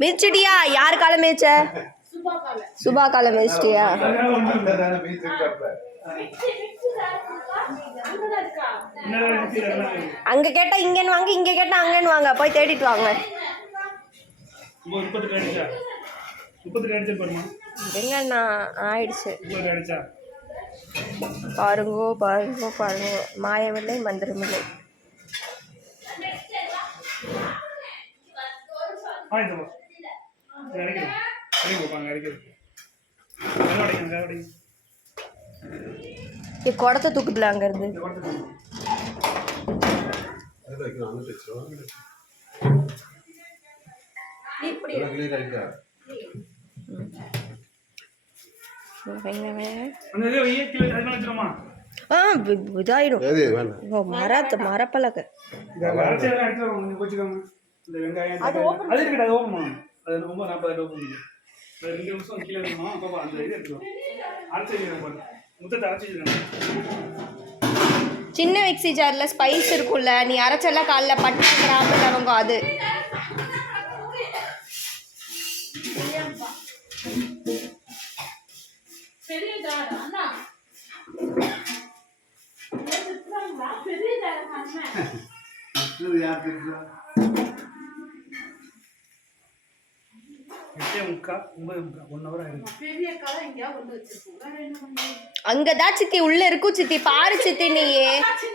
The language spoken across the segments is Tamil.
மிதிச்சிட்டியா? யார் காலம் மிதிச்ச? சுபா காலம் மிதிச்சிட்டியா? அங்க கேட்டா இங்கன்னு வாங்க, இங்க கேட்டா அங்கன்னு வாங்க. போய் தேடிட்டு வாங்க. எங்கண்ணா ஆயிடுச்சு. பாருங்கோ பாருங்கோ பாருங்கோ, மாயமில்லை மந்திரமில்லை. குடத்தை தூக்குதுல அங்க இருந்து. மரப்பலக சின்ன மிக்ஸி ஜார்ல ஸ்பைஸ் இருக்கும்ல, நீ அரைச்செல்லாம் காலைல பட்டை கிராம்பு லவங்கம் அது. அங்கதான் சித்தி உள்ள இருக்கும் சித்தி, பாரு சித்தி, நீயே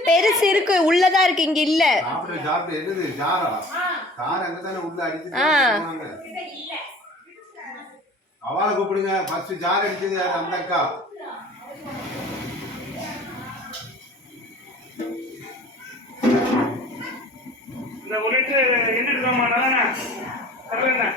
பெருசு இருக்கு, உள்ளதான் இருக்கு, இங்க இல்ல. அவளை கூப்பிடுங்க. ஃபர்ஸ்ட் ஜார் அடிச்சது யாரு? அந்த அக்கா. இந்த ஒரு லிட்டர் என்ன எடுக்கலாமா? நானா கரெக்டா என்ன